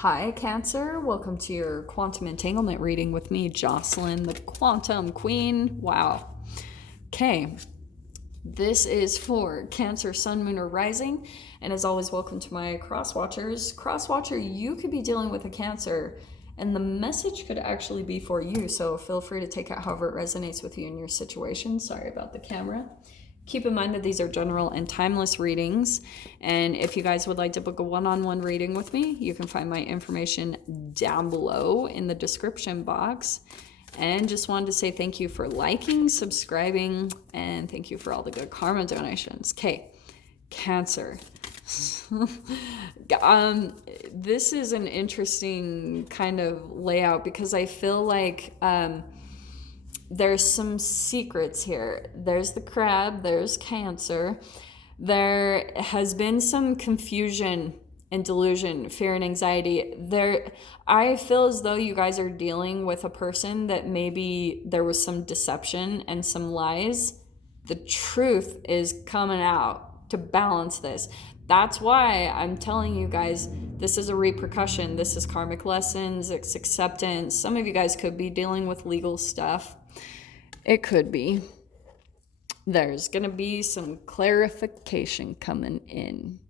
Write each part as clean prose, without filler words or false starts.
Hi, Cancer. Welcome to your quantum entanglement reading with me, Jocelyn, the quantum queen. Wow. Okay. This is for Cancer, Sun, Moon, or Rising. And as always, welcome to my cross watchers. Cross watcher, you could be dealing with a Cancer, and the message could actually be for you. So feel free to take it however it resonates with you in your situation. Sorry about the camera. Keep in mind that these are general and timeless readings. And if you guys would like to book a one-on-one reading with me, you can find my information down below in the description box. And just wanted to say thank you for liking, subscribing, and thank you for all the good karma donations. Okay, Cancer. This is an interesting kind of layout because I feel like there's some secrets here. There's the crab, there's Cancer. There has been some confusion and delusion, fear and anxiety. I feel as though you guys are dealing with a person that maybe there was some deception and some lies. The truth is coming out to balance this. That's why I'm telling you guys, this is a repercussion. This is karmic lessons, it's acceptance. Some of you guys could be dealing with legal stuff. It could be. There's going to be some clarification coming in.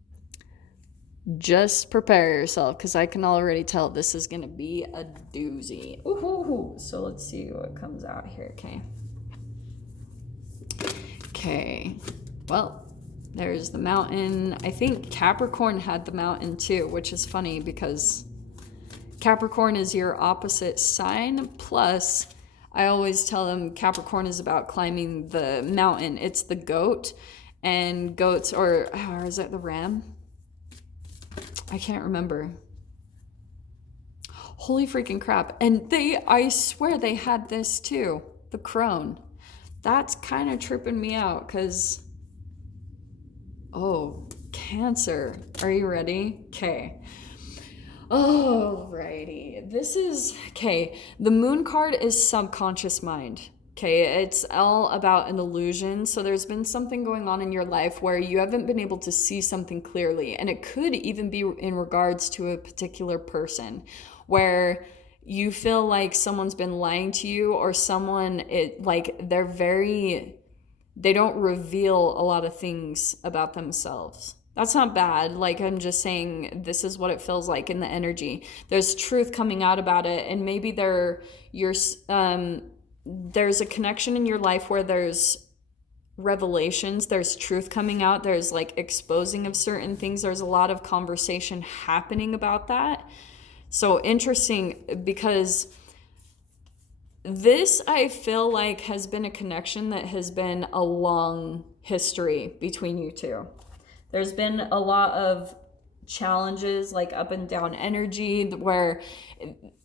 Just prepare yourself because I can already tell this is going to be a doozy. Ooh, so let's see what comes out here. Okay. Well, there's the mountain. I think Capricorn had the mountain too, which is funny because Capricorn is your opposite sign. Plus, I always tell them Capricorn is about climbing the mountain. It's the goat, and goats, or is it the ram? I can't remember. Holy freaking crap. And I swear they had this too, the crone. That's kind of tripping me out because, Cancer. Are you ready? Okay. Alrighty. This is, okay, the moon card is subconscious mind. Okay, it's all about an illusion. So there's been something going on in your life where you haven't been able to see something clearly. And it could even be in regards to a particular person where you feel like someone's been lying to you, or they don't reveal a lot of things about themselves. That's not bad. Like, I'm just saying this is what it feels like in the energy. There's truth coming out about it, and maybe there's a connection in your life where there's revelations, there's truth coming out, there's like exposing of certain things. There's a lot of conversation happening about that. So interesting, because this, I feel like, has been a connection that has been a long history between you two. There's been a lot of challenges, like up and down energy, where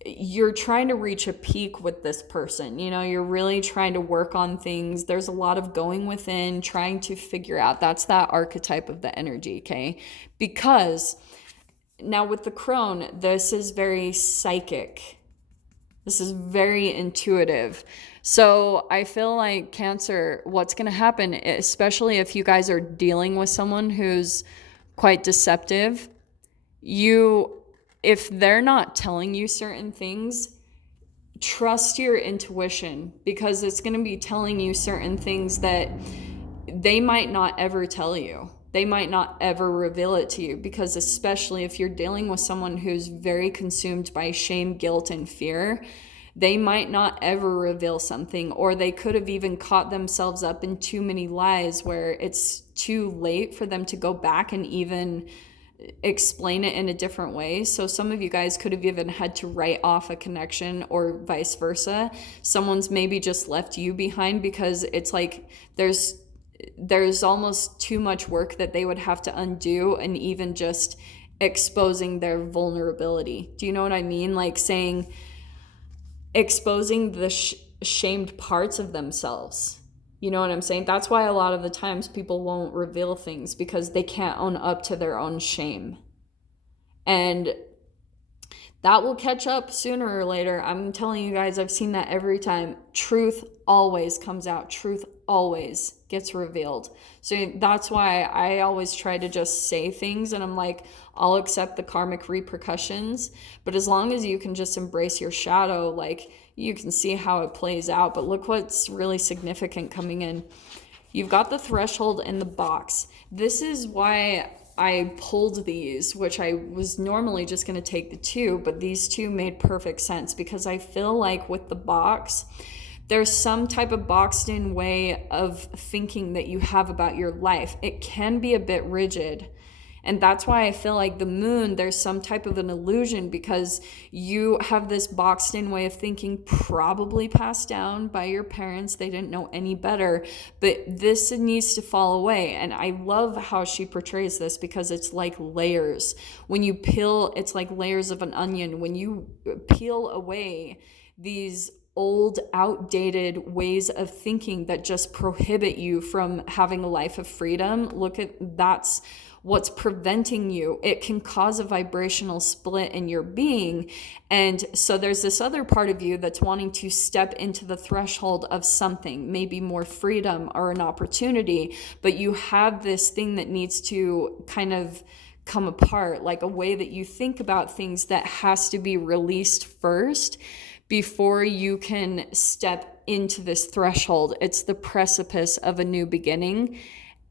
you're trying to reach a peak with this person. You know, you're really trying to work on things. There's a lot of going within, trying to figure out. That's that archetype of the energy, okay? Because now with the crone, this is very psychic. This is very intuitive. So I feel like Cancer, what's going to happen, especially if you guys are dealing with someone who's quite deceptive, if they're not telling you certain things, trust your intuition, because it's going to be telling you certain things that they might not ever tell you. They might not ever reveal it to you, because especially if you're dealing with someone who's very consumed by shame, guilt, and fear, they might not ever reveal something, or they could have even caught themselves up in too many lies where it's too late for them to go back and even explain it in a different way. So some of you guys could have even had to write off a connection, or vice versa. Someone's maybe just left you behind because it's like there's almost too much work that they would have to undo, and even just exposing their vulnerability. Do you know what I mean? Like saying, exposing the shamed parts of themselves. You know what I'm saying? That's why a lot of the times people won't reveal things, because they can't own up to their own shame. And That will catch up sooner or later. I'm telling you guys, I've seen that every time. Truth always comes out. Truth always gets revealed. So that's why I always try to just say things, and I'm like, I'll accept the karmic repercussions. But as long as you can just embrace your shadow, like, you can see how it plays out. But look what's really significant coming in. You've got the threshold in the box. This is why I pulled these, which I was normally just going to take the two, but these two made perfect sense, because I feel like with the box, there's some type of boxed in way of thinking that you have about your life. It can be a bit rigid. And that's why I feel like the moon, there's some type of an illusion, because you have this boxed in way of thinking, probably passed down by your parents. They didn't know any better, but this needs to fall away. And I love how she portrays this, because it's like layers. When you peel, it's like layers of an onion. When you peel away these old, outdated ways of thinking that just prohibit you from having a life of freedom, look at that's what's preventing you. It can cause a vibrational split in your being. And so there's this other part of you that's wanting to step into the threshold of something, maybe more freedom or an opportunity, but you have this thing that needs to kind of come apart, like a way that you think about things that has to be released first before you can step into this threshold. It's the precipice of a new beginning.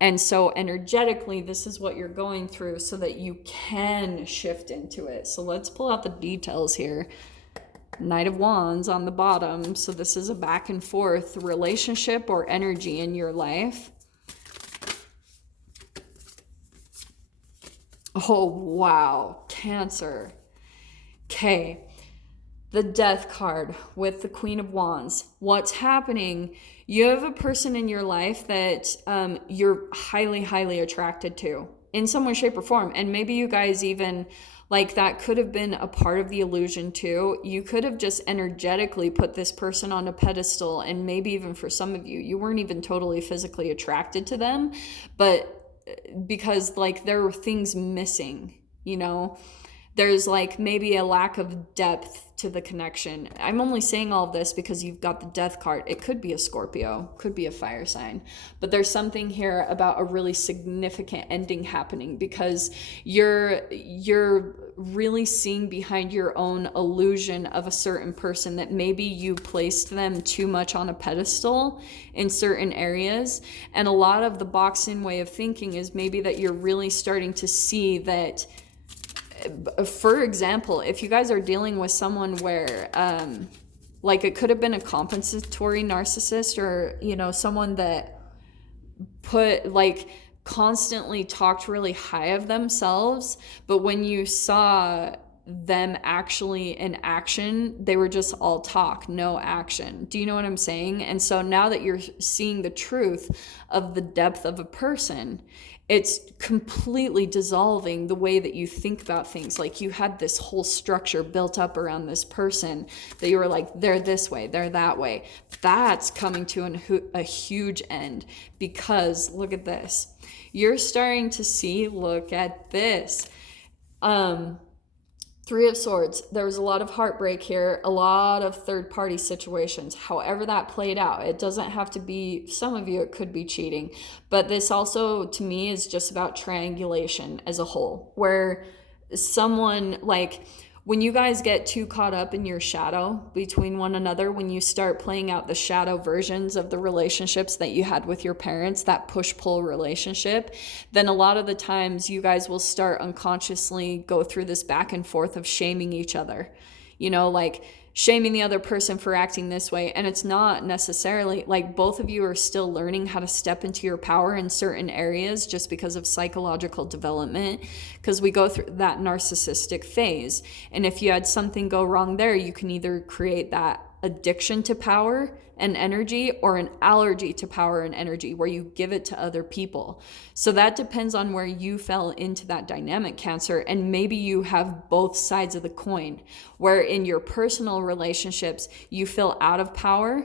And so energetically, this is what you're going through so that you can shift into it. So let's pull out the details here. Knight of Wands on the bottom. So this is a back and forth relationship or energy in your life. Oh, wow. Cancer. Okay. The Death card with the Queen of Wands. What's happening? You have a person in your life that you're highly, highly attracted to in some way, shape, or form. And maybe you guys even, like, that could have been a part of the illusion too. You could have just energetically put this person on a pedestal, and maybe even for some of you, you weren't even totally physically attracted to them, but because, like, there were things missing, you know? There's like maybe a lack of depth to the connection. I'm only saying all of this because you've got the Death card. It could be a Scorpio, could be a fire sign, but there's something here about a really significant ending happening, because you're really seeing behind your own illusion of a certain person, that maybe you placed them too much on a pedestal in certain areas. And a lot of the box-in way of thinking is maybe that you're really starting to see that. For example, if you guys are dealing with someone where, like, it could have been a compensatory narcissist, or, you know, someone that constantly talked really high of themselves, but when you saw them actually in action, they were just all talk, no action. Do you know what I'm saying? And so now that you're seeing the truth of the depth of a person, it's completely dissolving the way that you think about things. Like, you had this whole structure built up around this person that you were like, they're this way, they're that way. That's coming to a huge end, because look at this. You're starting to see, look at this. Three of Swords. There was a lot of heartbreak here, a lot of third-party situations. However that played out, it doesn't have to be, some of you, it could be cheating. But this also, to me, is just about triangulation as a whole, where someone, like, when you guys get too caught up in your shadow between one another, when you start playing out the shadow versions of the relationships that you had with your parents, that push-pull relationship, then a lot of the times you guys will start unconsciously go through this back and forth of shaming each other. You know, like, shaming the other person for acting this way. And it's not necessarily like both of you are still learning how to step into your power in certain areas just because of psychological development, because we go through that narcissistic phase. And if you had something go wrong there, you can either create that addiction to power and energy, or an allergy to power and energy where you give it to other people. So that depends on where you fell into that dynamic, Cancer. And maybe you have both sides of the coin, where in your personal relationships you feel out of power,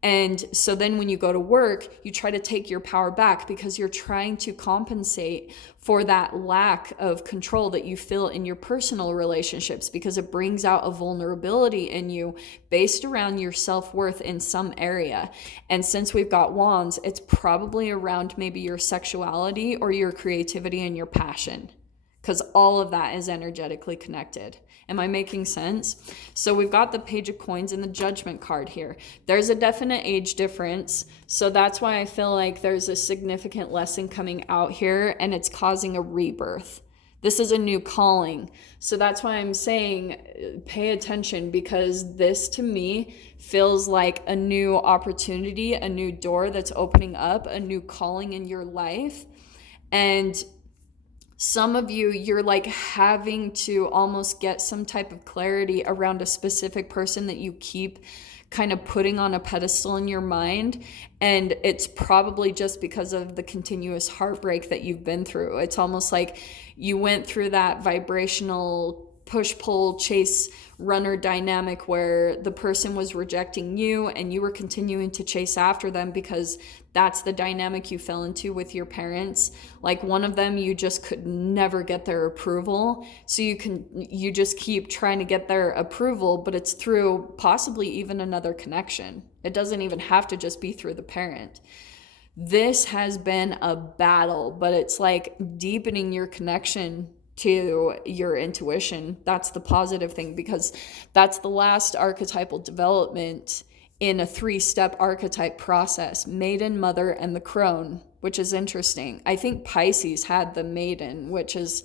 And so then when you go to work, you try to take your power back because you're trying to compensate for that lack of control that you feel in your personal relationships, because it brings out a vulnerability in you based around your self-worth in some area. And since we've got wands, it's probably around maybe your sexuality or your creativity and your passion, because all of that is energetically connected. Am I making sense? So we've got the Page of Coins and the Judgment card here. There's a definite age difference. So that's why I feel like there's a significant lesson coming out here, and it's causing a rebirth. This is a new calling. So that's why I'm saying pay attention, because this to me feels like a new opportunity, a new door that's opening up, a new calling in your life. And some of you, you're like having to almost get some type of clarity around a specific person that you keep kind of putting on a pedestal in your mind. And it's probably just because of the continuous heartbreak that you've been through. It's almost like you went through that vibrational push-pull chase runner dynamic where the person was rejecting you and you were continuing to chase after them because that's the dynamic you fell into with your parents. Like one of them, you just could never get their approval. So you just keep trying to get their approval, but it's through possibly even another connection. It doesn't even have to just be through the parent. This has been a battle, but it's like deepening your connection to your intuition. That's the positive thing, because that's the last archetypal development in a 3-step archetype process: maiden, mother, and the crone, which is interesting. I think Pisces had the maiden, which is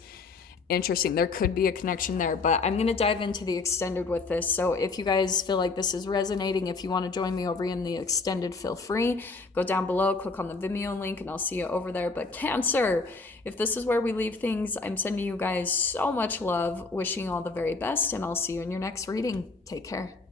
interesting. There could be a connection there, but I'm going to dive into the extended with this. So if you guys feel like this is resonating, if you want to join me over in the extended, feel free. Go down below, click on the Vimeo link, and I'll see you over there. But Cancer, if this is where we leave things, I'm sending you guys so much love, wishing you all the very best, and I'll see you in your next reading. Take care.